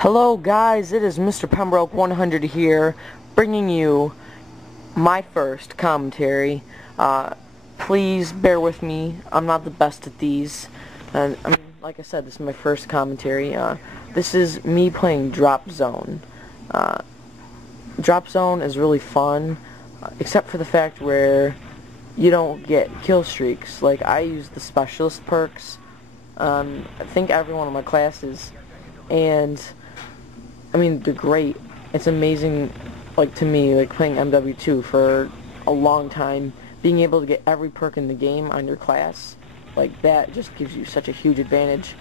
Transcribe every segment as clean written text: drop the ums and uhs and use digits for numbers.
Hello guys, it is Mr. Pembroke 100 here, bringing you my first commentary. Please bear with me, I'm not the best at these. And I mean, like I said, this is my first commentary. This is me playing Drop Zone. Drop Zone is really fun, except for the fact where you don't get kill streaks. Like, I use the specialist perks, I think every one of my classes, and I mean, they're great. It's amazing, like, to me, like, playing MW2 for a long time, being able to get every perk in the game on your class, like, that just gives you such a huge advantage.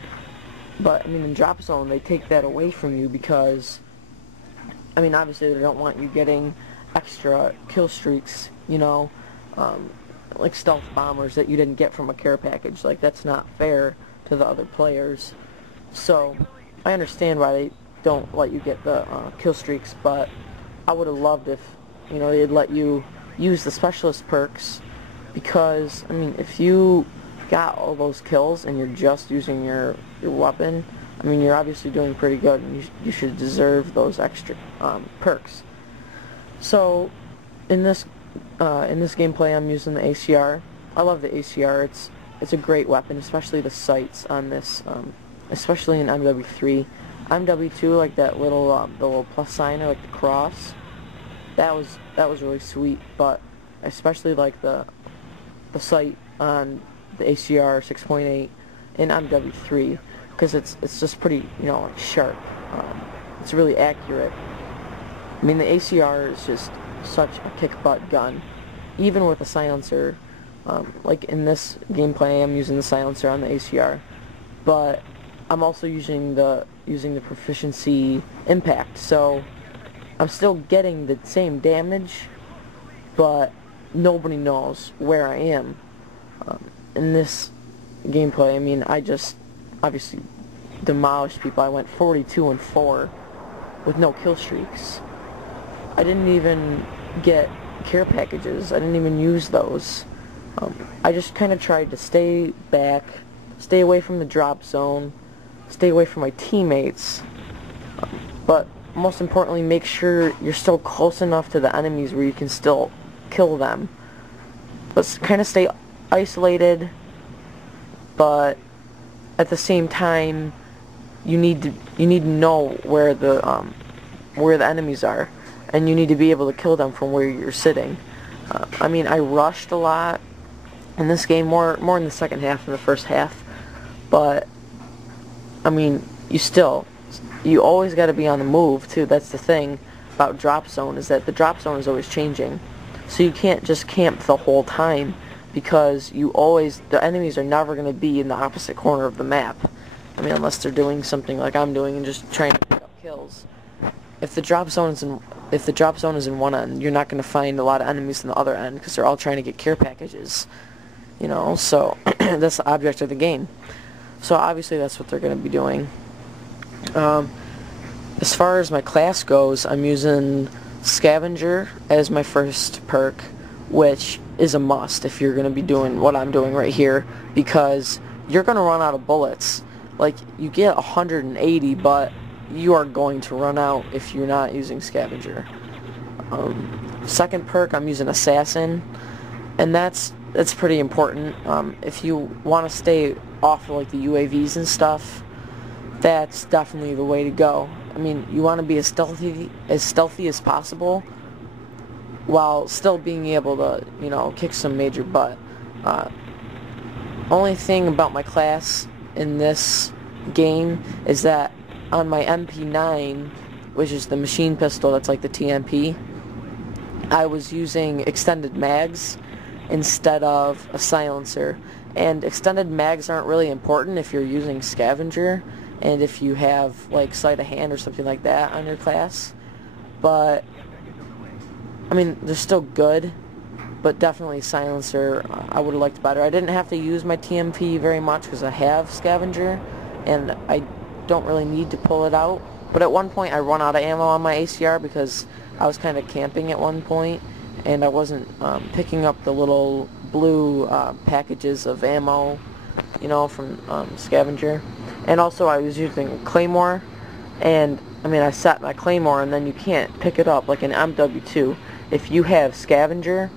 But, I mean, in Drop Zone, they take that away from you because, I mean, obviously they don't want you getting extra kill streaks, you know, like stealth bombers that you didn't get from a care package. Like, that's not fair to the other players. So, I understand why they don't let you get the kill streaks, but I would have loved if, you know, they'd let you use the specialist perks, because, I mean, if you got all those kills and you're just using your weapon, I mean, you're obviously doing pretty good, and you should deserve those extra perks. So, in this gameplay, I'm using the ACR. I love the ACR. It's a great weapon, especially the sights on this, especially in MW3. MW2, like that little the little plus sign, or like the cross, that was really sweet. But I especially like the sight on the ACR 6.8 in MW3, because it's just pretty, you know, like, sharp. It's really accurate. I mean, the ACR is just such a kick-butt gun, even with a silencer. Like in this gameplay, I'm using the silencer on the ACR, but I'm also using the proficiency impact, so I'm still getting the same damage, but nobody knows where I am. In this gameplay, I mean, I just obviously demolished people. I went 42-4 with no kill streaks. I didn't even get care packages. I didn't even use those. I just kind of tried to stay back, stay away from the drop zone, stay away from my teammates, but most importantly, make sure you're still close enough to the enemies where you can still kill them. But kind of stay isolated, but at the same time, you need to know where the enemies are, and you need to be able to kill them from where you're sitting. I mean, I rushed a lot in this game, more in the second half than the first half, but I mean, you always got to be on the move too. That's the thing about Drop Zone, is that the Drop Zone is always changing, so you can't just camp the whole time, because the enemies are never going to be in the opposite corner of the map. I mean, unless they're doing something like I'm doing and just trying to pick up kills. If the drop zone is in one end, you're not going to find a lot of enemies in the other end, because they're all trying to get care packages. You know, so that's the object of the game. So obviously that's what they're going to be doing. As far as my class goes, I'm using Scavenger as my first perk, which is a must if you're going to be doing what I'm doing right here, because you're going to run out of bullets. Like, you get 180, but you are going to run out if you're not using Scavenger. Second perk, I'm using Assassin, and that's pretty important. If you want to stay off of, like, the UAVs and stuff, that's definitely the way to go. I mean, you want to be as stealthy as possible, while still being able to, you know, kick some major butt. Only thing about my class in this game is that on my MP9, which is the machine pistol that's like the TMP, I was using extended mags instead of a silencer. And extended mags aren't really important if you're using Scavenger and if you have, like, sleight of hand or something like that on your class. But I mean, they're still good, but definitely silencer I would have liked better. I didn't have to use my TMP very much because I have Scavenger, and I don't really need to pull it out. But at one point I run out of ammo on my ACR because I was kind of camping at one point, and I wasn't picking up the little blue packages of ammo, you know, from Scavenger. And also I was using Claymore, and I set my claymore, and then you can't pick it up like in MW2. If you have scavenger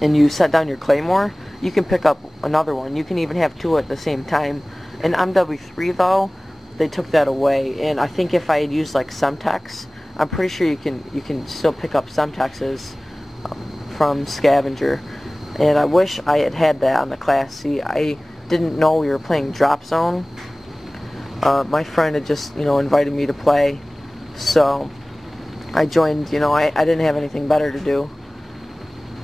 and you set down your claymore, you can pick up another one. You can even have two at the same time. In MW3 though, they took that away, and I think if I had used like Semtex, I'm pretty sure you can still pick up Semtexes from scavenger. And I wish I had had that on the Class C. I didn't know we were playing Drop Zone. My friend had just, invited me to play, so I joined. I didn't have anything better to do,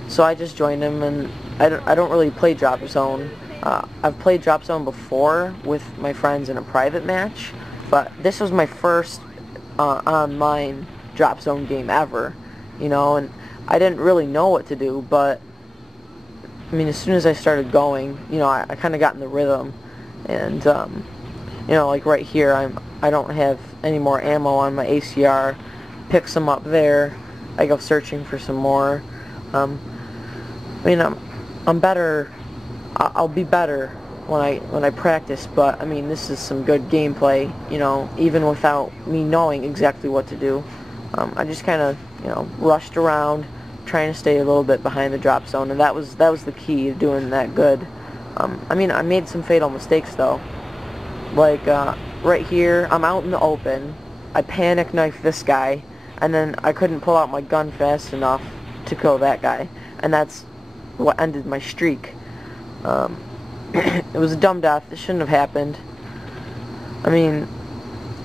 so I just joined him, and I don't really play Drop Zone. I've played Drop Zone before with my friends in a private match, but this was my first online Drop Zone game ever, and I didn't really know what to do, but as soon as I started going, I kind of got in the rhythm, and like right here, I don't have any more ammo on my ACR. Pick some up there. I go searching for some more. I'm better. I'll be better when I practice, but this is some good gameplay. Even without me knowing exactly what to do. I just kind of rushed around, trying to stay a little bit behind the drop zone, and that was the key to doing that good. I made some fatal mistakes though. Like right here, I'm out in the open. I panic knife this guy, and then I couldn't pull out my gun fast enough to kill that guy, and that's what ended my streak. It was a dumb death. It shouldn't have happened.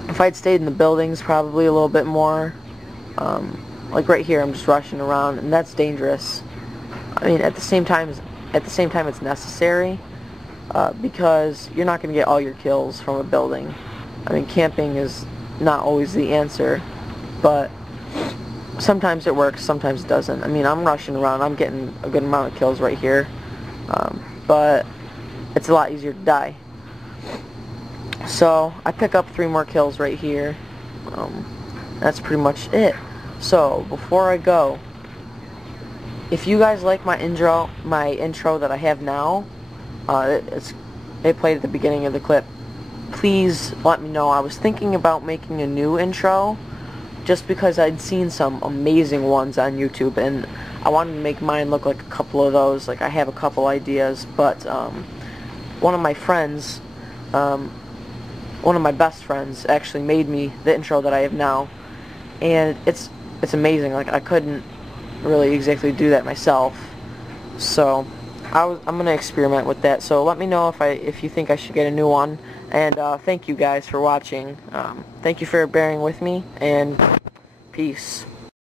If I'd stayed in the buildings, probably a little bit more. Like right here, I'm just rushing around, and that's dangerous. At the same time, it's necessary because you're not going to get all your kills from a building. Camping is not always the answer, but sometimes it works, sometimes it doesn't. I'm rushing around. I'm getting a good amount of kills right here, but it's a lot easier to die. So I pick up 3 more kills right here. That's pretty much it. So before I go, if you guys like my intro that I have now, it played at the beginning of the clip, please let me know. I was thinking about making a new intro just because I'd seen some amazing ones on YouTube, and I wanted to make mine look like a couple of those. Like, I have a couple ideas, but one of my friends, one of my best friends actually made me the intro that I have now, and it's amazing. Like, I couldn't really exactly do that myself, so I'm gonna experiment with that. So let me know if you think I should get a new one, and thank you guys for watching. Thank you for bearing with me, and peace.